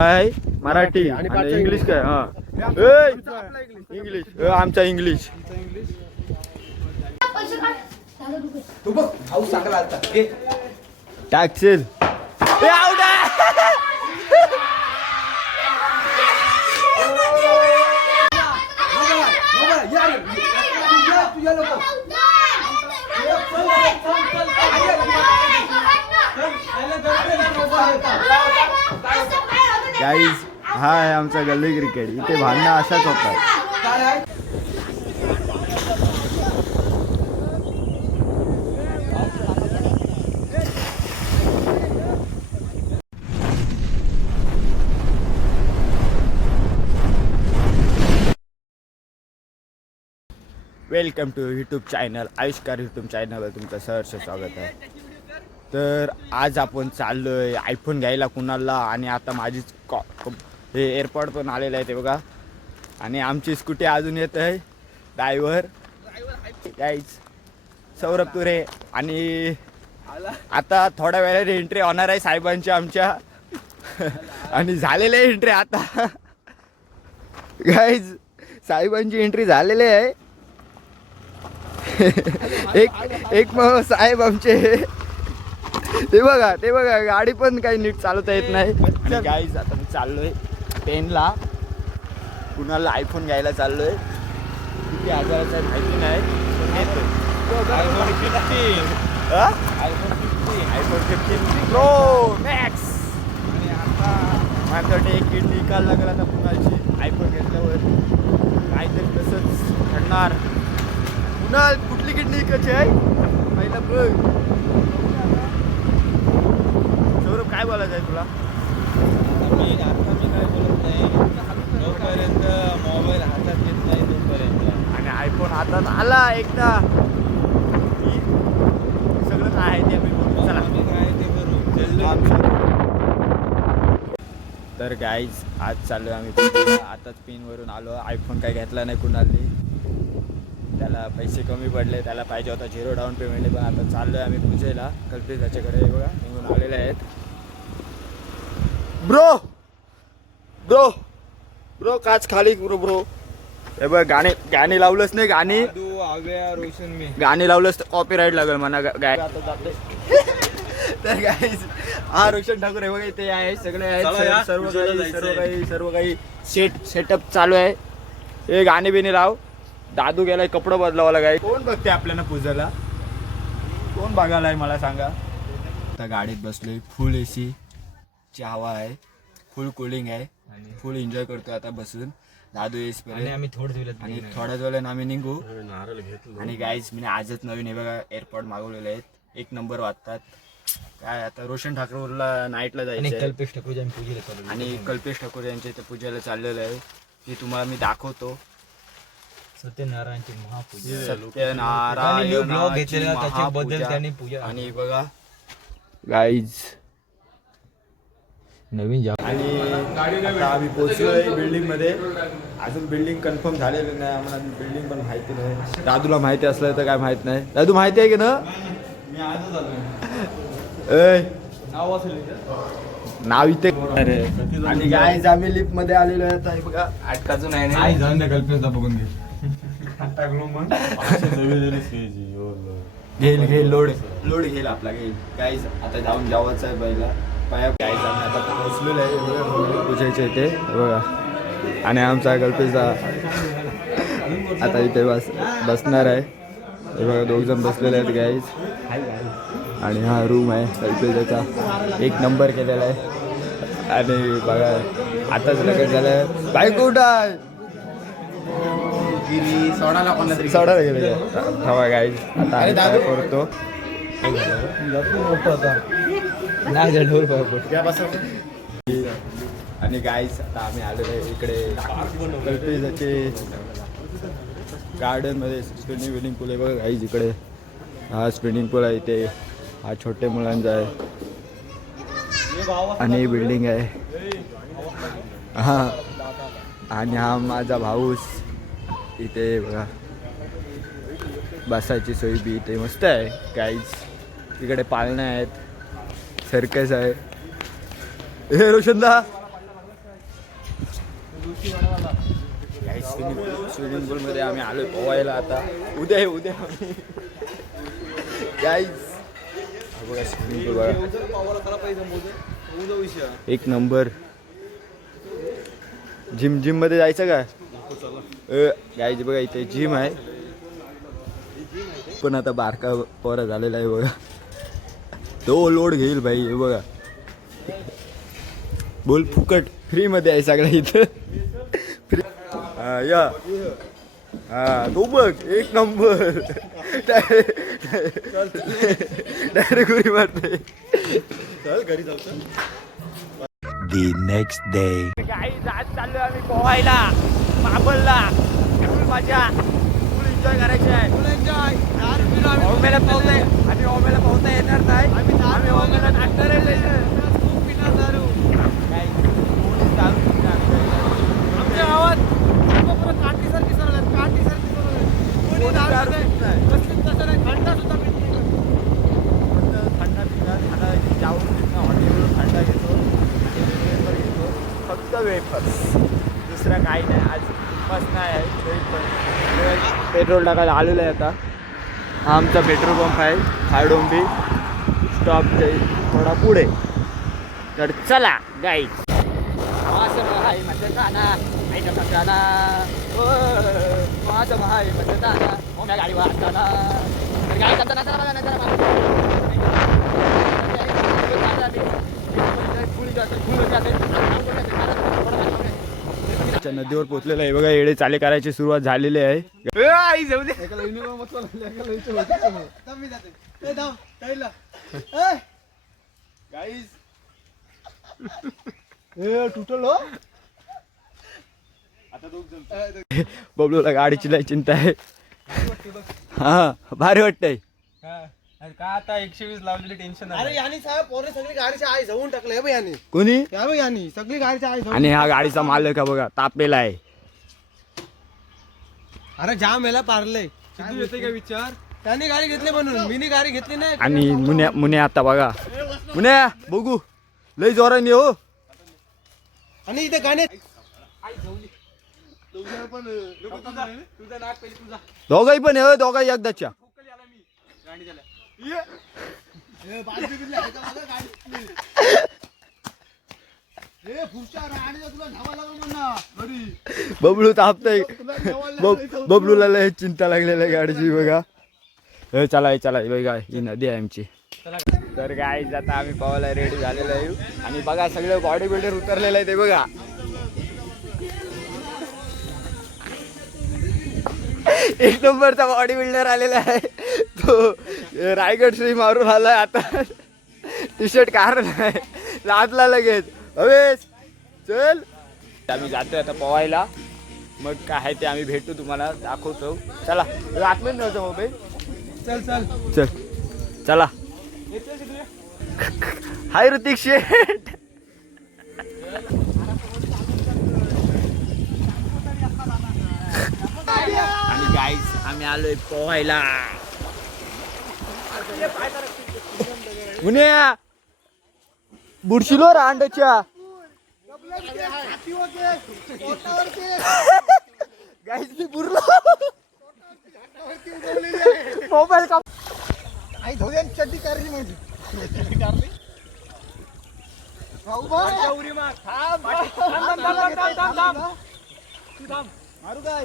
काय मराठी आणि इंग्लिश काय? हा. इंग्लिश. आमचा इंग्लिश. तू बघ चांगला आता. घे. टॅक्सेस गाईज हा आहे आमचा गल्ली क्रिकेट इथे भांडणं अशाच होतात आहे? Welcome to YouTube channel Ayushkar YouTube चॅनलवर तुमचं सहर्ष स्वागत आहे तर आज आपण चाललो आहे आयफोन घ्यायला कुणाला आणि आता माझीच कॉ हे एअरपॉड पण आलेलं आहे ते बघा. आणि आमची स्कूटी अजून येत आहे. ड्रायव्हर गाईज सौरभ तुरे आणि आता थोड्या वेळाने एंट्री होणार आहे साहेबांची आमच्या. आणि झालेली आहे एंट्री आता. गाईज साहेबांची एंट्री झालेली आहे. एक एक मग साहेब आमचे. ते बघा ते बघा गाडी पण काही नीट चालवता येत नाही. आणि गाईज आता मी चाललोय पेनला. कुणाला आयफोन घ्यायला चाललोय? किती हजाराचा आहे माहिती नाही iPhone fifteen iPhone fifteen iPhone fifteen pro max आणि आता माझ्यासाठी एक किट निकाल लागला आता कुणाची आयफोन घेतल्यावर काहीतरी तसंच ठरणार कुणाल कुठली किडनी इकायची आहे? पहिला बघ. काय बोलायचं आहे तुला? मी आता मी काय बोलत नाही. जोपर्यंत मोबाईल हातात घेत नाही तोपर्यंत. आणि आयफोन हातात आला एकदा. की सगळं काय आहे ते मी बोलतो. चला. आम्ही काय ते करू. तर गाईज आज चालू आम्ही. आताच पिनवरून आलो. आयफोन काय घेतला नाही कुणाली. त्याला पैसे कमी पडले. त्याला पाहिजे होता झिरो डाऊन पेमेंट पण आता चाललोय आम्ही पूजेला कल्पेश त्याच्याकडे बघा. निघून आलेले आहेत. ब्रो ब्रो ब्रो काच खाली ब्रो ब्रो हे बघ गाणे गाणी लावलंच नाही गाणी? रोशन मी. गाणी लावलंच तर कॉपीराईट लागेल गा- गाय. तर हा रोशन ठाकूर हे बघा इथे आहे सगळे आहेत या, सर्व काही. सर्व काही सर्व काही सेट सेटअप चालू आहे. हे गाणी बिणी लाव. दादू गेलाय कपडं बदलावं लागाय कोण बघते आपल्याला पूजाला? कोण बघायला आहे मला सांगा. आता गाडीत बसलोय फुल ए सी ची हवा आहे फुल कुलिंग आहे. आणि फुल एन्जॉय करतोय आता बसून. दादू येस आणि आम्ही थोडं दिवस आणि थोड्याच वेळाने आम्ही निघू. नारळ घेतलं. आणि गाईज मी आजच नवीन हे बघा एअरपॉड मागवलेले आहेत. एक नंबर वाजतात. काय आता रोशन ठाकूरला नाईटला आणि जायचं. कल्पेश ठाकूर आम्ही पूजेला चालू आणि कल्पेश ठाकूर यांच्या इथे पूजेला चाललेलं आहे. ती तुम्हाला मी दाखवतो. सत्यनारायणची महापूजा. सत्यनारायण त्याच्याबद्दल त्यांनी पूजा आणि बघा गाईज नवीन जा आणि आता आम्ही पोहोचलोय बिल्डिंगमध्ये अजून बिल्डिंग कन्फर्म झालेलं नाही. आम्हाला बिल्डिंग पण माहिती नाही. दादूला माहिती असलं तर काय माहीत नाही. दादू माहिती आहे की ना? मी आजच ए नाव असेल नाव इथे. आणि गाईज आम्ही लिफ्टमध्ये आलेलो आहे आता. बघा अटकाचं नाही नाही. जाऊन द्या कल्पेशला बघून घे. टाकलो मग. घेईल घेईल लोड लोड घेईल आपला घेईल गाईज आता जाऊन जावंच आहे पहिला. पाया आम्ही आता आहे. पूजायचे इथे. बघा. आणि आमचा गल्पेचा आता इथे बस बसणार आहे. हे बघा दोघ जण बसलेले आहेत गाईज आणि हा रूम आहे कल्पेचा एक नंबर केलेला आहे. आणि बघा आताच लगेच झालं. कुठं आहे? सोडायला कोणाला तरी सोडायला गाईज आता आम्ही नाही झालं ढोल पाय आणि गाईच आता आम्ही आलेलो आहे इकडे कल्पेजाचे गार्डनमध्ये स्विमिंग विलिंग पूल आहे बघा गाईज इकडे. हा स्विमिंग पूल आहे इथे. हा छोटे मुलांचा आहे. आणि बिल्डिंग आहे. हा. आणि हा माझा भाऊस. इथे बघा. बसायची सोय बी इथे. मस्त आहे गाईज इकडे पाळण्या आहेत. सर्कस आहे. हे रोशनदा. स्विमिंग पूल मध्ये आम्ही आलो पोवायला आता उद्या आहे उद्या गाईज बघा स्विमिंग पूल बघा एक नंबर. जिम जिममध्ये जायचं का? गाईज बघा इथे जिम आहे. पण आता बारका पोरा झालेला आहे बघा. तो लोड घेईल भाई हे बघा. बोल फुकट. फ्री मध्ये आहे सगळ्या इथं. फ्री हा या. हा तो बघ एक नंबर. डायरेक्ट उडी मारते चल घरी जाऊ The next day. काही आज चाललोय आम्ही पोहायला. माबलला फुल मजा. एन्जॉय करायची आहे. ओमेला पोहता आम्ही ओमेला पोहता येणार नाही. आम्ही ओमेला नाचणार आहे दारू कोणीच दारू पित नाही. आमच्या गावात काठीसारखी सरळ आहेत, काठीसारखी सरळ आहेत. कोणी दारू पित पित नाही. कसलीच कसं नाही, थंडा सुद्धा पित नाही. थंडा पिणार थंडा जाऊन तिथनं हॉटेलवरून थंडा घेतो. आणि वेफर घेतो फक्त दुसरं काही नाही. आज मस्त नाही आहे. पेट्रोल टाकायला आलेलं आहे आता. हा आमचा पेट्रोल पंप आहे खाडोंबी स्टॉपच्या थोडा पुढे. तर चला गाई माझं महाय माझं गाणा ऐका माझं गाणा माझं महाय माझं गाणा ओ गाडी वाचताना तर गाडी चालताना चला बघा, चला बघा. च्या नदीवर पोहोचलेलं आहे बघा येडे चाले करायची सुरुवात झालेली आहे ए, आई जाऊ दे एकाला uniform च लावला, एकाला इथं होतं. थांब मी जाते. ए, थांब, ताईला. ए. ए, तुटल हो. बबलूला गाडीची लय चिंता आहे हा भारी वाटतंय का आता एकशे वीस लावलेली टेन्शन अरे यानी साहेब पोरे सगळी गाडीची आई जाऊन टाकले. हे बघ यानी. कोणी? या बघ यानी सगळी गाडीची आई जाऊन आणि हा गाडीचा मालक आहे बघा तापेला आहे. अरे जाम याला पारले येते का विचार? त्याने गाडी घेतली म्हणून. मिनी गाडी घेतली नाही. आणि मुन्या मुन्या आता बघा. मुन्या बघू. लय जोराने हो. आणि इथे गाणे दोघाही पण आहे दोघाही एकदाच्या. बबलू तापतय. बबलूला लय चिंता लागलेल्या आहे गाडीची बघा. हे चला चला बघा ही नदी आहे आमची. तर काय आता आम्ही पावायला रेडी झालेलो आहे. आणि बघा सगळे बॉडी बिल्डर उतरलेलं आहे ते बघा. एक नंबरचा बॉडी बिल्डर आलेला आहे. तो रायगड श्री मारून आलाय आता. टी शर्ट कार नाही लादला लगेच. हवेस चल. आम्ही जातोय आता पोवायला मग काय आहे ते आम्ही भेटू तुम्हाला दाखवतो. चला. आतमध्ये नव्हतं मोबाईल? चल चल. चल. चला. हाय ऋतिक शेठ. आणि गाईस आम्ही आलोय पोहायला. मुन्या बुडशिलो रांडच्या. गाईस मी बुरलो. मोबाईल का आई धोद्या चड्डी कारली माझी. भाऊ. मारू काय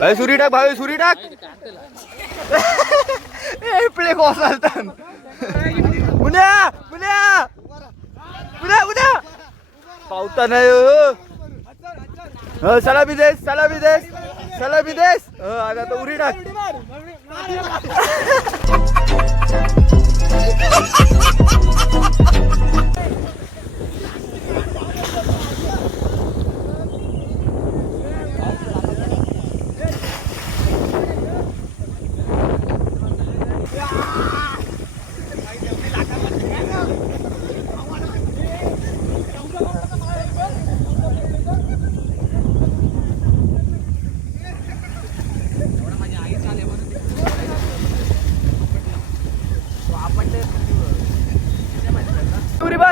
भाई सुरी टाक भाई सुरी टाक. ए प्ले कोसळतात पुण्या पुण्या पुण्या पुण्या पावता नाही हो. हो चला विदेश चला विदेश चला विदेश हो आता तर उरी टाक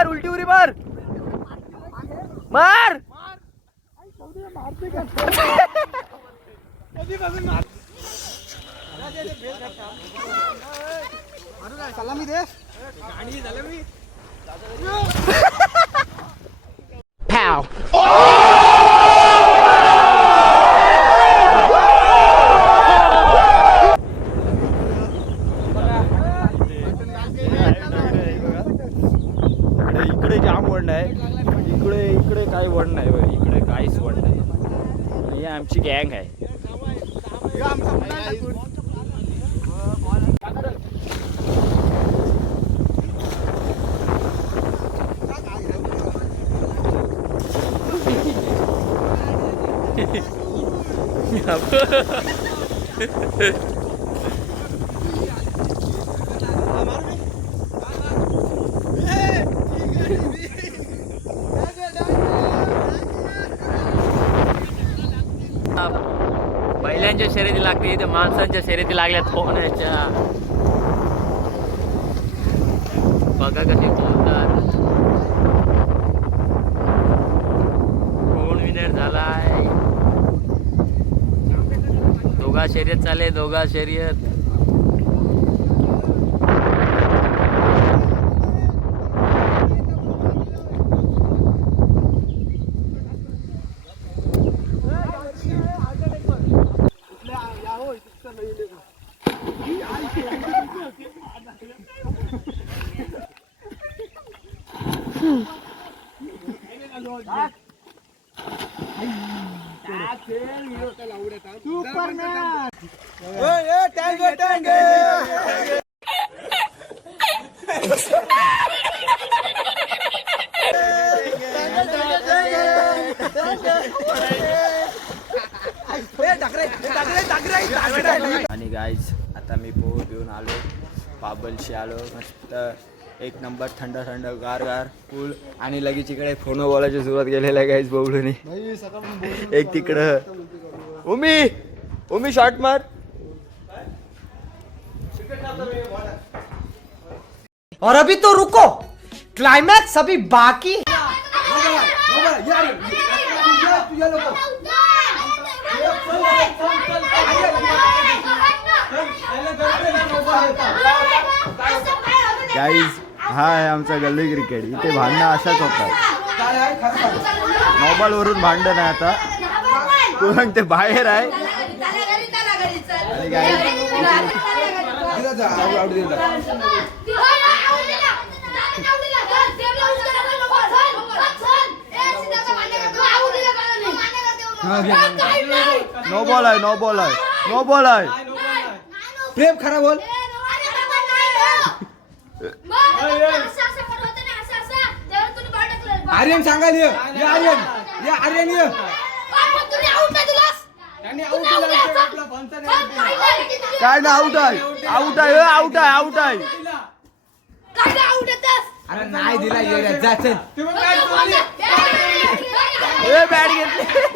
उलटी उरी मार मार सलामी दे इकडे इकडे जाम वण आहे. इकडे इकडे काही वड नाही बघ. इकडे काहीच वण नाही. ही आमची गँग आहे. बैलांच्या शर्यती लागते इथे माणसांच्या शर्यती लागल्या पोहण्याच्या बघा कसे बोलतात कोण विनर झालाय दोघा शर्यत चालले दोघा शर्यत. आणि गायज आता मी पोहून घेऊन आलो. बाबलशी आलो. मस्त एक नंबर थंड थंड गार गार कूल आणि लगेच इकडे फोन बोलायची सुरुवात केलेला आहे गाईज बबलूनी. एक तिकडं. उमी उमी शॉट मार. और अभी तो रुको। क्लाइमैक्स अभी बाकी गाईज हा आहे आमचा गल्ली क्रिकेट इथे भांडणं अशाच होतात. मोबाईल वरून भांडण आहे आता. कुरण ते बाहेर आहे. आणि नो बॉल आहे नो बॉल आहे. नो बॉल आहे. प्रेम खरा बोल. आर्यन सांगाल ये ये आर्यन ये आर्यन ये काय ना आउट आहे आउट आहे आउट आहे आउट आहे अरे नाही दिला ये रे जा चल ए बॅट घेतली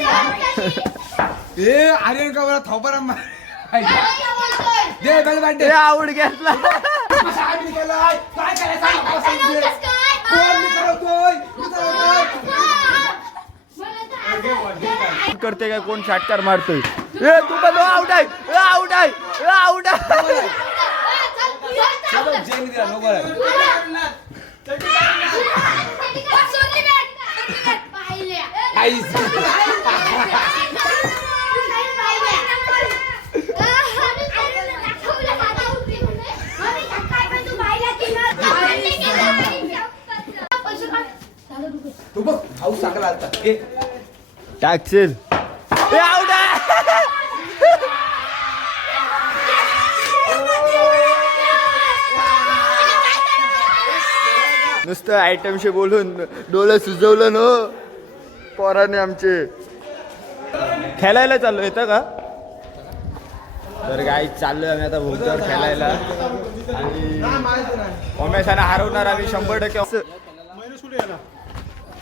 ए आर्यन का बरं थोपरा दे बेल बॅट आउट घेतला. काय करायचं? कोण मी मी करतोय? करते काय? कोण षटकार मारतोय? ए तू पण आउट आहे. ए आउट आहे. ए आउट आहे. जेल दिला नो बॉल काहीच तू बघ भाऊ सांगला आता. ए टाकशील. ए नुसतं आयटमशी बोलून डोळं सुजवलं न. पोराने आमचे. खेळायला चाललो येतं का? तर गाई चाललोय आम्ही आता भोगद्यावर खेळायला. आणि ओमेशाना हरवणार आम्ही शंभर टक्के.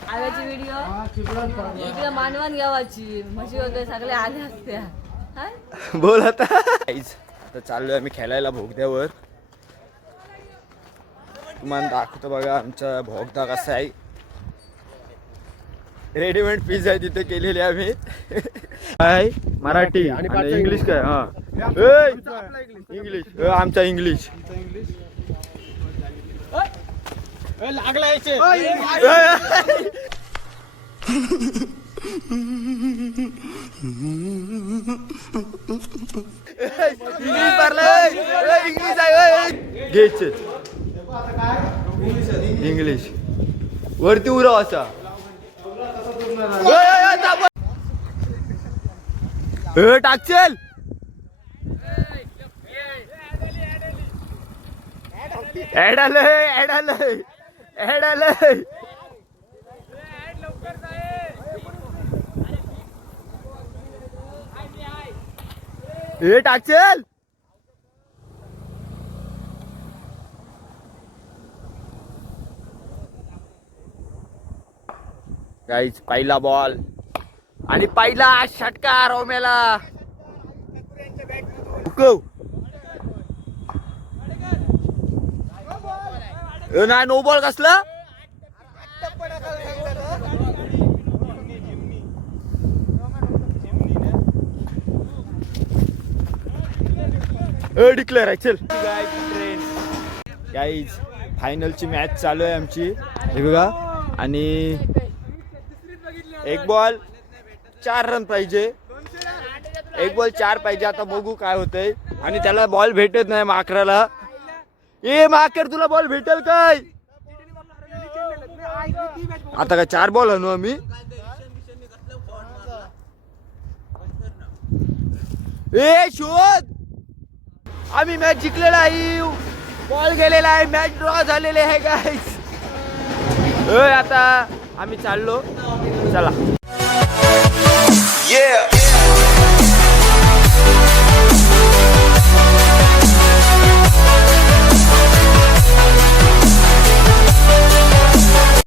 आव्याची व्हिडिओ इकडे मानवण गावाची. म्हशी वगैरे सगळे आल्या असत्या बोल आता. आता चाललोय आम्ही खेळायला भोगद्यावर तुम्हाला दाखवतो बघा आमचा भोगदा कसा आहे. रेडीमेड पिझ्झा तिथे केलेले आम्ही. काय मराठी आणि इंग्लिश काय? हा. ए, इंग्लिश ए, आमचा इंग्लिश इंग्लिश इंग्लिश आहे घ्यायचे. इंग्लिश वरती उराव असा. टाकचेल. ऍड आलंय ऍड आलंय ऍड आलंय. ए टाकचेल. गाईच पहिला बॉल आणि पहिला षटकार रोमेला. नाही नो बॉल कसला? डिक्लेअर आहे चल. गाईज फायनलची मॅच चालू आहे आमची. हे बघा. आणि एक बॉल चार रन पाहिजे. एक बॉल चार पाहिजे. आता बघू काय होतंय. आणि त्याला बॉल भेटत नाही माकराला ए माकर तुला बॉल भेटेल काय? आता काय चार बॉल आणू आम्ही? ए शोध! आम्ही मॅच जिंकलेला आहे. बॉल गेलेला आहे. मॅच ड्रॉ झालेले आहे काय आता आम्ही चाललो चला Yeah.